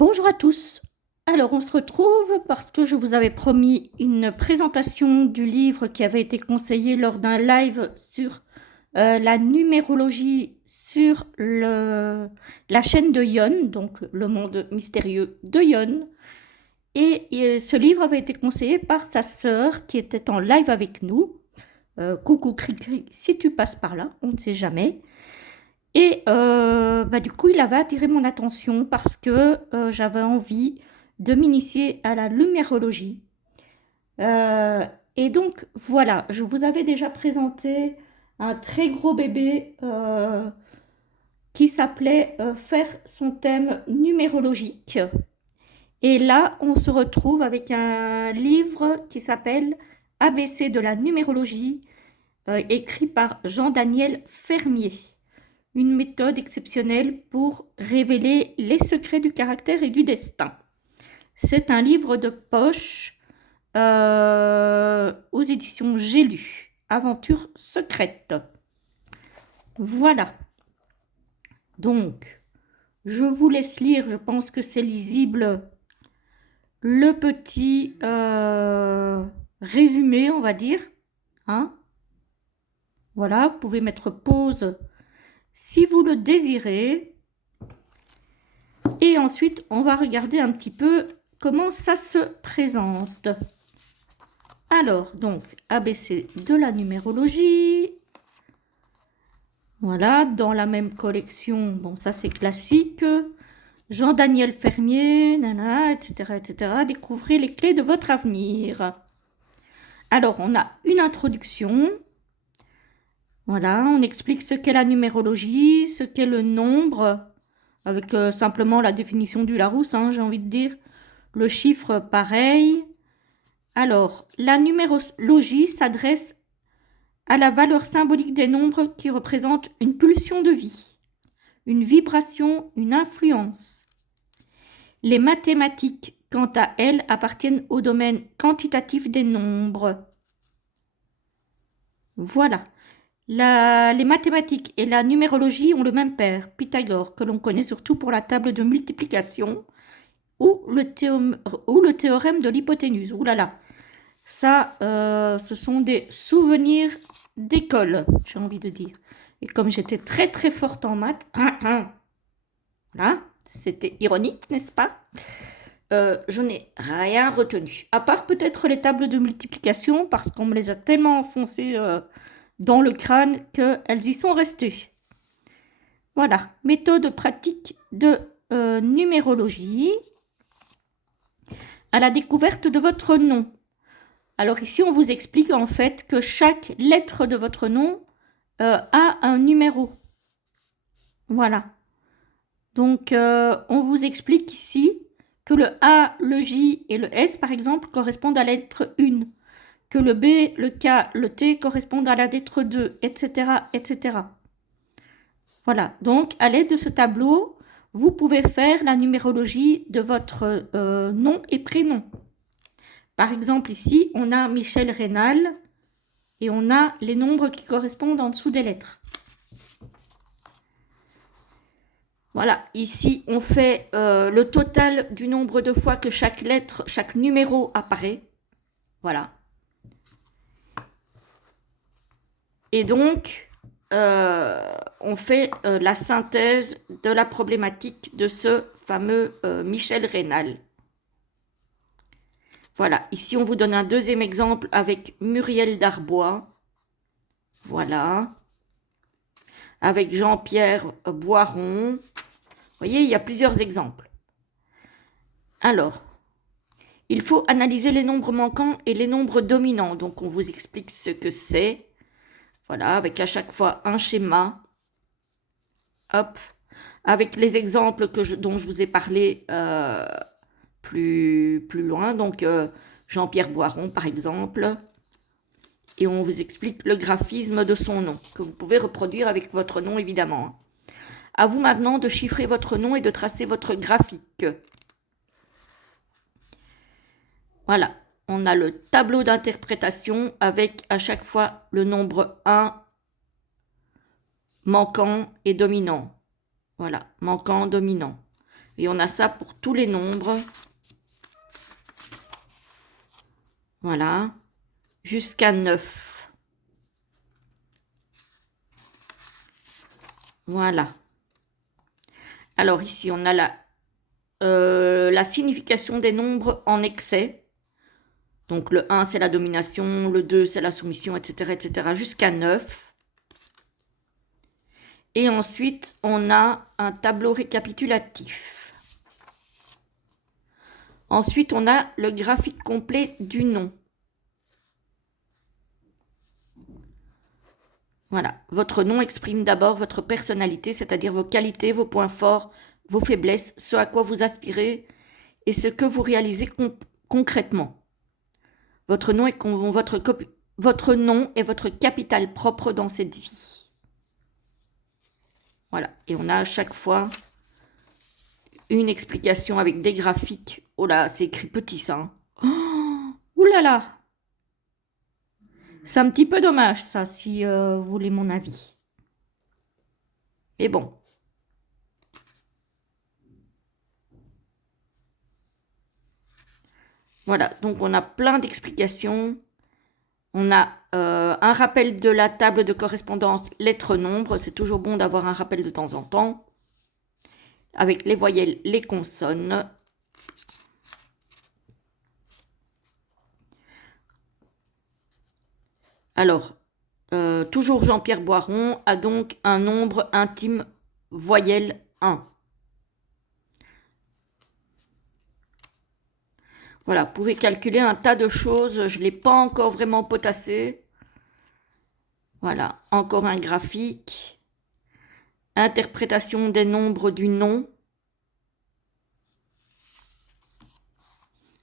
Bonjour à tous. Alors, on se retrouve parce que je vous avais promis une présentation du livre qui avait été conseillé lors d'un live sur la numérologie sur la chaîne de Yon, donc le monde mystérieux de Yon. Et ce livre avait été conseillé par sa sœur qui était en live avec nous. Coucou Cricri, si tu passes par là, on ne sait jamais. Et du coup, il avait attiré mon attention parce que j'avais envie de m'initier à la numérologie. Euh, et donc, voilà, je vous avais déjà présenté un très gros bébé qui s'appelait Faire son thème numérologique. Et là, on se retrouve avec un livre qui s'appelle ABC de la numérologie, écrit par Jean-Daniel Fermier. Une méthode exceptionnelle pour révéler les secrets du caractère et du destin. C'est un livre de poche aux éditions J'ai lu, Aventure secrète. Voilà. Donc, je vous laisse lire, je pense que c'est lisible, le petit résumé, on va dire. Hein. Voilà, vous pouvez mettre pause si vous le désirez. Et ensuite, on va regarder un petit peu comment ça se présente. Alors, donc, ABC de la numérologie. Voilà, dans la même collection, bon, ça c'est classique. Jean-Daniel Fermier, nana, etc., etc. Découvrez les clés de votre avenir. Alors, on a une introduction. Voilà, on explique ce qu'est la numérologie, ce qu'est le nombre, avec simplement la définition du Larousse, hein, j'ai envie de dire. Le chiffre, pareil. Alors, la numérologie s'adresse à la valeur symbolique des nombres qui représentent une pulsion de vie, une vibration, une influence. Les mathématiques, quant à elles, appartiennent au domaine quantitatif des nombres. Voilà. Les mathématiques et la numérologie ont le même père, Pythagore, que l'on connaît surtout pour la table de multiplication ou le théorème de l'hypoténuse. Ouh là là. Ça, ce sont des souvenirs d'école, j'ai envie de dire. Et comme j'étais très très forte en maths, voilà, c'était ironique, n'est-ce pas? Je n'ai rien retenu, à part peut-être les tables de multiplication, parce qu'on me les a tellement enfoncées dans le crâne qu'elles y sont restées. Voilà, méthode pratique de numérologie à la découverte de votre nom. Alors ici, on vous explique en fait que chaque lettre de votre nom a un numéro. Voilà. Donc, on vous explique ici que le A, le J et le S, par exemple, correspondent à la lettre 1, que le B, le K, le T correspondent à la lettre 2, etc., etc. Voilà. Donc, à l'aide de ce tableau, vous pouvez faire la numérologie de votre nom et prénom. Par exemple, ici, on a Michel Rénal et on a les nombres qui correspondent en dessous des lettres. Voilà, ici, on fait le total du nombre de fois que chaque lettre, chaque numéro apparaît. Voilà. Et donc, on fait la synthèse de la problématique de ce fameux Michel Rénal. Voilà, ici on vous donne un deuxième exemple avec Muriel Darbois. Voilà. Avec Jean-Pierre Boiron. Vous voyez, il y a plusieurs exemples. Alors, il faut analyser les nombres manquants et les nombres dominants. Donc, on vous explique ce que c'est. Voilà, avec à chaque fois un schéma. Hop. Avec les exemples dont je vous ai parlé plus loin. Donc, Jean-Pierre Boiron, par exemple. Et on vous explique le graphisme de son nom, que vous pouvez reproduire avec votre nom, évidemment. À vous maintenant de chiffrer votre nom et de tracer votre graphique. Voilà, on a le tableau d'interprétation avec à chaque fois le nombre 1 manquant et dominant. Voilà, manquant, dominant. Et on a ça pour tous les nombres. Voilà. Jusqu'à 9. Voilà. Alors ici, on a la signification des nombres en excès. Donc le 1, c'est la domination, le 2, c'est la soumission, etc., jusqu'à 9. Et ensuite, on a un tableau récapitulatif. Ensuite, on a le graphique complet du nom. Voilà, votre nom exprime d'abord votre personnalité, c'est-à-dire vos qualités, vos points forts, vos faiblesses, ce à quoi vous aspirez et ce que vous réalisez concrètement. Votre nom est votre capital propre dans cette vie. Voilà, et on a à chaque fois une explication avec des graphiques. Oh là, c'est écrit petit ça. Hein. Oh, ouh là là. C'est un petit peu dommage ça, si vous voulez mon avis. Mais bon. Voilà, donc on a plein d'explications. On a un rappel de la table de correspondance lettres-nombres. C'est toujours bon d'avoir un rappel de temps en temps. Avec les voyelles, les consonnes. Alors, toujours Jean-Pierre Boiron a donc un nombre intime voyelle 1. Voilà, vous pouvez calculer un tas de choses. Je ne l'ai pas encore vraiment potassé. Voilà, encore un graphique. Interprétation des nombres du nom.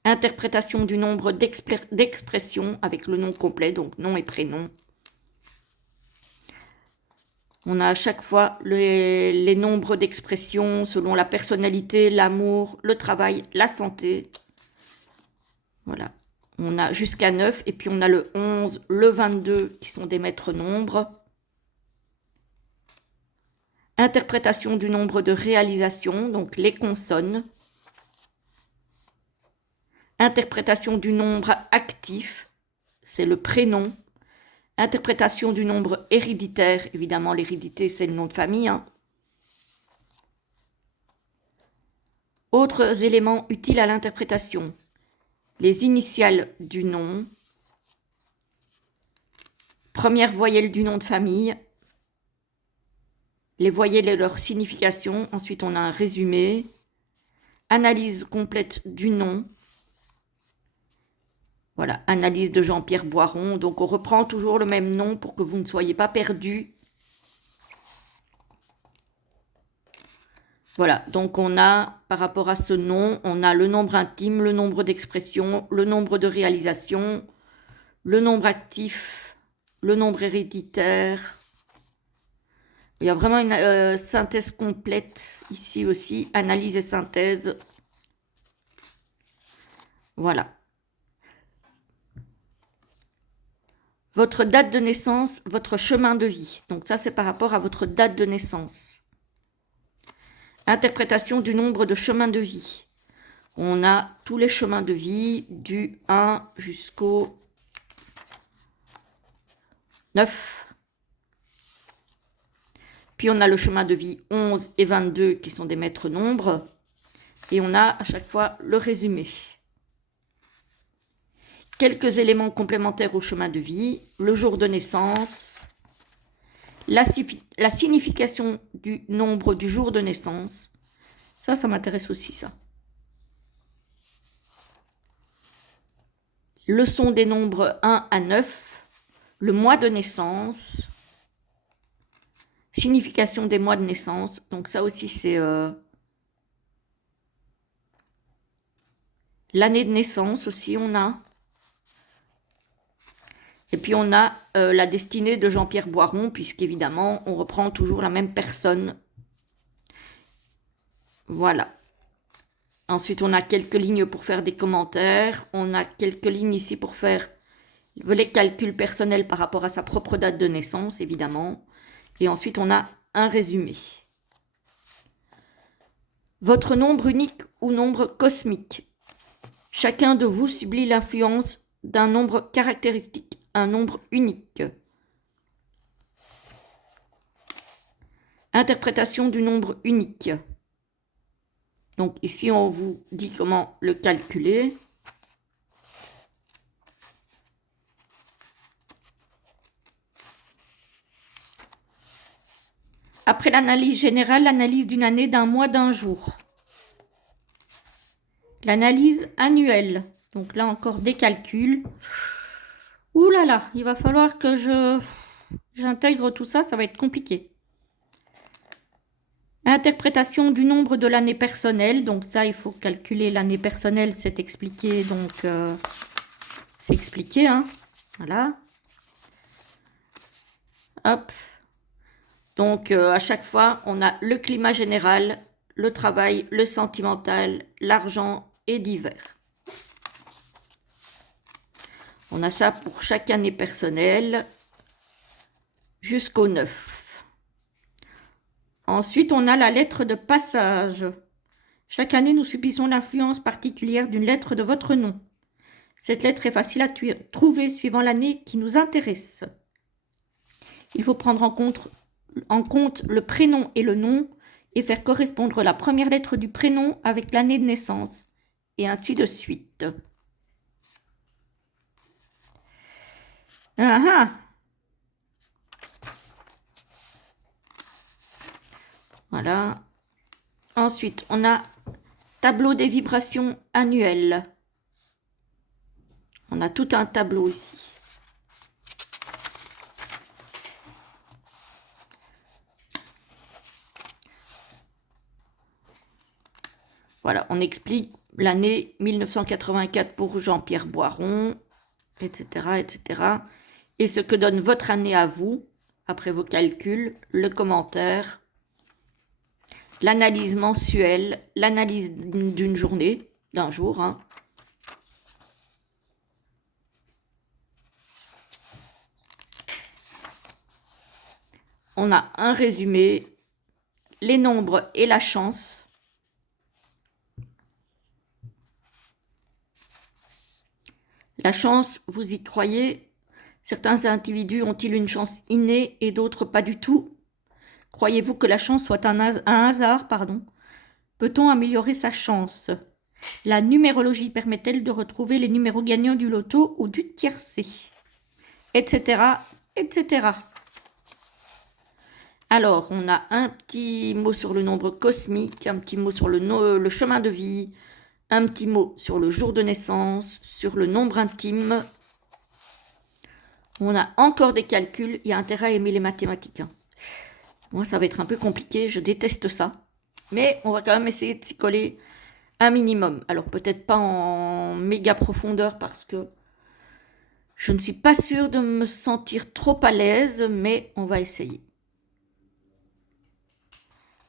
Interprétation du nombre d'expressions avec le nom complet, donc nom et prénom. On a à chaque fois les nombres d'expressions selon la personnalité, l'amour, le travail, la santé. Voilà. On a jusqu'à 9 et puis on a le 11, le 22 qui sont des maîtres nombres. Interprétation du nombre de réalisations, donc les consonnes. Interprétation du nombre actif, c'est le prénom. Interprétation du nombre héréditaire, évidemment l'hérédité c'est le nom de famille. Hein. Autres éléments utiles à l'interprétation. Les initiales du nom. Première voyelle du nom de famille. Les voyelles et leur signification. Ensuite on a un résumé. Analyse complète du nom. Voilà, analyse de Jean-Pierre Boiron. Donc, on reprend toujours le même nom pour que vous ne soyez pas perdus. Voilà, donc on a, par rapport à ce nom, on a le nombre intime, le nombre d'expressions, le nombre de réalisations, le nombre actif, le nombre héréditaire. Il y a vraiment une synthèse complète ici aussi, analyse et synthèse. Voilà. Votre date de naissance, votre chemin de vie. Donc ça, c'est par rapport à votre date de naissance. Interprétation du nombre de chemins de vie. On a tous les chemins de vie du 1 jusqu'au 9. Puis on a le chemin de vie 11 et 22 qui sont des maîtres nombres. Et on a à chaque fois le résumé. Quelques éléments complémentaires au chemin de vie, le jour de naissance, la signification du nombre du jour de naissance. Ça m'intéresse aussi, ça. Leçon des nombres 1 à 9, le mois de naissance, signification des mois de naissance. Donc ça aussi, c'est l'année de naissance aussi, on a. Et puis on a la destinée de Jean-Pierre Boiron, puisqu'évidemment, on reprend toujours la même personne. Voilà. Ensuite, on a quelques lignes pour faire des commentaires. On a quelques lignes ici pour faire les calculs personnels par rapport à sa propre date de naissance, évidemment. Et ensuite, on a un résumé. votre nombre unique ou nombre cosmique. Chacun de vous subit l'influence d'un nombre caractéristique, un nombre unique. Interprétation du nombre unique. Donc ici, on vous dit comment le calculer. Après l'analyse générale, l'analyse d'une année, d'un mois, d'un jour. L'analyse annuelle. Donc là encore des calculs. Ouh là là, il va falloir que j'intègre tout ça, ça va être compliqué. Interprétation du nombre de l'année personnelle. Donc ça, il faut calculer l'année personnelle, c'est expliqué. Donc c'est expliqué, hein. Voilà. Hop. Donc à chaque fois, on a le climat général, le travail, le sentimental, l'argent et divers. On a ça pour chaque année personnelle jusqu'au 9. Ensuite, on a la lettre de passage. Chaque année, nous subissons l'influence particulière d'une lettre de votre nom. Cette lettre est facile à trouver suivant l'année qui nous intéresse. Il faut prendre en compte le prénom et le nom et faire correspondre la première lettre du prénom avec l'année de naissance, et ainsi de suite. Voilà. Ensuite, on a tableau des vibrations annuelles. On a tout un tableau ici. Voilà, on explique l'année 1984 pour Jean-Pierre Boiron, etc., etc. Et ce que donne votre année à vous, après vos calculs, le commentaire, l'analyse mensuelle, l'analyse d'une journée, d'un jour, hein. On a un résumé, les nombres et la chance. La chance, vous y croyez? Certains individus ont-ils une chance innée et d'autres pas du tout? Croyez-vous que la chance soit un hasard, Peut-on améliorer sa chance? La numérologie permet-elle de retrouver les numéros gagnants du loto ou du tiercé? Etc., etc. Alors, on a un petit mot sur le nombre cosmique, un petit mot sur le chemin de vie, un petit mot sur le jour de naissance, sur le nombre intime. On a encore des calculs, il y a intérêt à aimer les mathématiques, hein. Moi, ça va être un peu compliqué, je déteste ça. Mais on va quand même essayer de s'y coller un minimum. Alors, peut-être pas en méga profondeur parce que je ne suis pas sûre de me sentir trop à l'aise, mais on va essayer.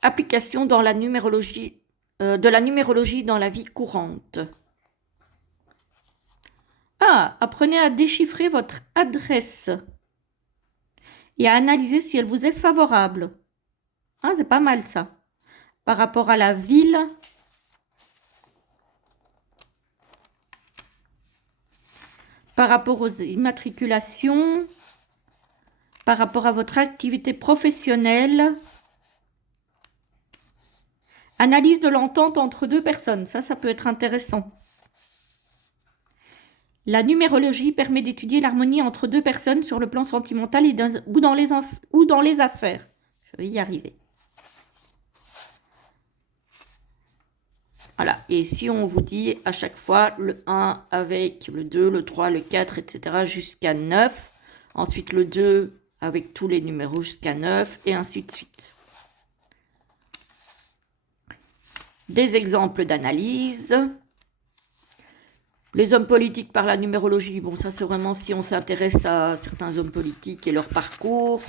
Application dans la numérologie, de la numérologie dans la vie courante. Apprenez à déchiffrer votre adresse et à analyser si elle vous est favorable. C'est pas mal ça. Par rapport à la ville, par rapport aux immatriculations, par rapport à votre activité professionnelle. Analyse de l'entente entre deux personnes, ça peut être intéressant. La numérologie permet d'étudier l'harmonie entre deux personnes sur le plan sentimental ou dans les affaires. Je vais y arriver. Voilà, et si on vous dit à chaque fois le 1 avec le 2, le 3, le 4, etc. jusqu'à 9, ensuite le 2 avec tous les numéros jusqu'à 9, et ainsi de suite. Des exemples d'analyse. Les hommes politiques par la numérologie, bon ça c'est vraiment si on s'intéresse à certains hommes politiques et leur parcours.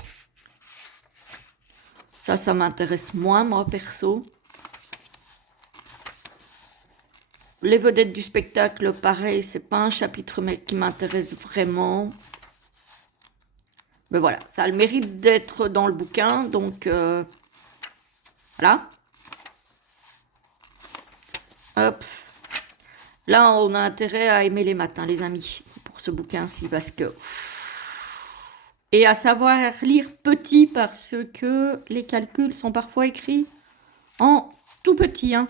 Ça m'intéresse moins, moi, perso. Les vedettes du spectacle, pareil, c'est pas un chapitre qui m'intéresse vraiment. Mais voilà, ça a le mérite d'être dans le bouquin, donc voilà. Hop. Là, on a intérêt à aimer les maths, hein, les amis, pour ce bouquin-ci, parce que... Et à savoir lire petit, parce que les calculs sont parfois écrits en tout petit. Hein.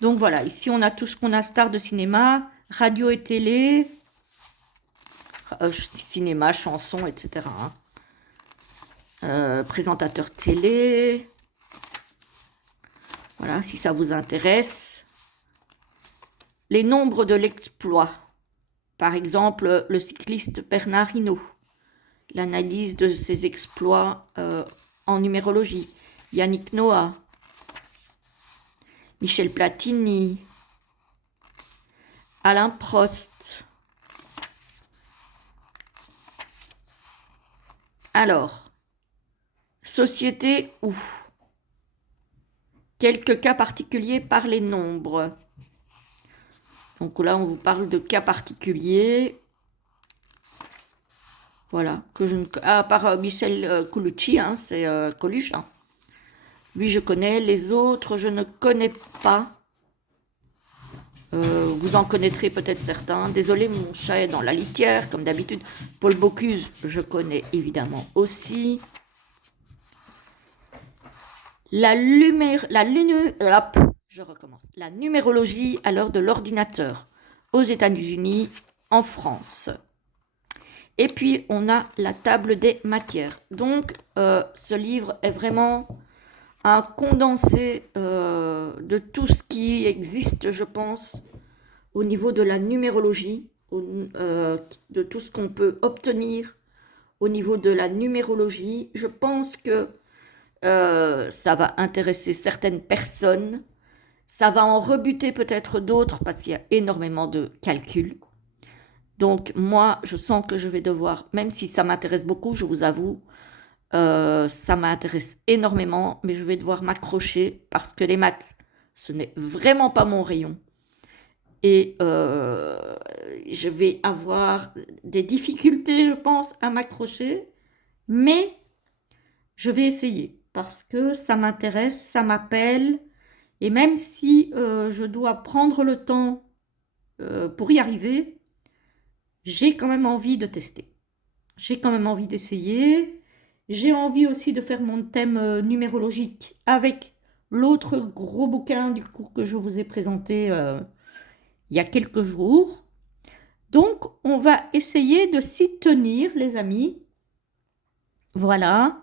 Donc voilà, ici on a tout ce qu'on a, stars de cinéma, radio et télé, cinéma, chansons, etc. Hein. Présentateur télé. Voilà, si ça vous intéresse. Les nombres de l'exploit. Par exemple, le cycliste Bernard Hinault. L'analyse de ses exploits en numérologie. Yannick Noah. Michel Platini. Alain Prost. Alors, société ou quelques cas particuliers par les nombres. Donc là, on vous parle de cas particuliers. Voilà, que je ne... à part Michel Colucci, hein, c'est Coluche. Hein. Lui, je connais. Les autres, je ne connais pas. Vous en connaîtrez peut-être certains. Désolé, mon chat est dans la litière, comme d'habitude. Paul Bocuse, je connais évidemment aussi. La numérologie à l'heure de l'ordinateur aux États-Unis, en France. Et puis, on a la table des matières. Donc, ce livre est vraiment un condensé de tout ce qui existe, je pense, au niveau de la numérologie, de tout ce qu'on peut obtenir au niveau de la numérologie. Je pense que ça va intéresser certaines personnes. Ça va en rebuter peut-être d'autres parce qu'il y a énormément de calculs. Donc moi, je sens que je vais devoir, même si ça m'intéresse beaucoup, je vous avoue, ça m'intéresse énormément, mais je vais devoir m'accrocher parce que les maths, ce n'est vraiment pas mon rayon. Et je vais avoir des difficultés, je pense, à m'accrocher, mais je vais essayer parce que ça m'intéresse, ça m'appelle. Et même si je dois prendre le temps pour y arriver, j'ai quand même envie de tester. J'ai quand même envie d'essayer. J'ai envie aussi de faire mon thème numérologique avec l'autre gros bouquin du cours que je vous ai présenté il y a quelques jours. Donc, on va essayer de s'y tenir, les amis. Voilà.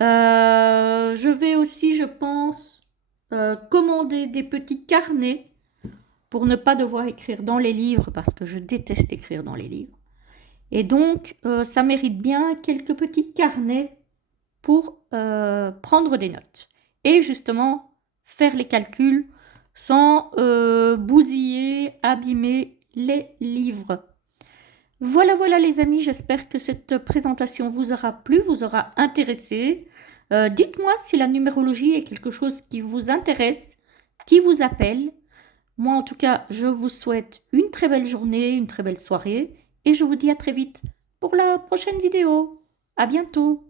Je vais aussi, je pense, commander des petits carnets pour ne pas devoir écrire dans les livres, parce que je déteste écrire dans les livres. Et donc, ça mérite bien quelques petits carnets pour prendre des notes. Et justement, faire les calculs sans bousiller, abîmer les livres. Voilà, voilà les amis, j'espère que cette présentation vous aura plu, vous aura intéressé. Dites-moi si la numérologie est quelque chose qui vous intéresse, qui vous appelle. Moi, en tout cas, je vous souhaite une très belle journée, une très belle soirée et je vous dis à très vite pour la prochaine vidéo. À bientôt.